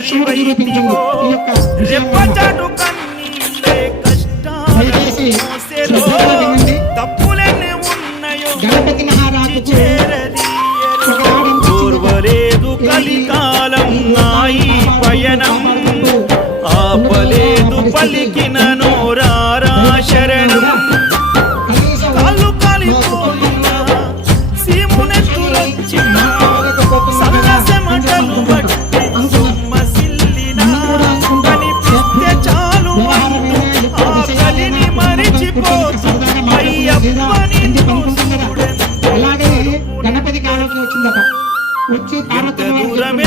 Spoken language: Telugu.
నీవైతివో రెప్పచాటు కన్నీళ్ళే కష్టాలు మోసెలో తప్పులెన్ని ఉన్నాయో చేరదీయరు ఓర్వలేదు కలికాలం నాయి పయనం ఆపలేదు పలికిన నోరారా శరణం కాళ్ళు కాలిపోయినా సీమునెత్తులొచ్చినా సన్నసెమటలు బట్టి సొమ్మసిల్లినా కనిపిస్తే చాలు అంటూ ఆ కలిని మరిచిపోతూ అయ్యప్పని అలాగే గణపతి కాలం వచ్చిందట వచ్చి ఎంత దూరం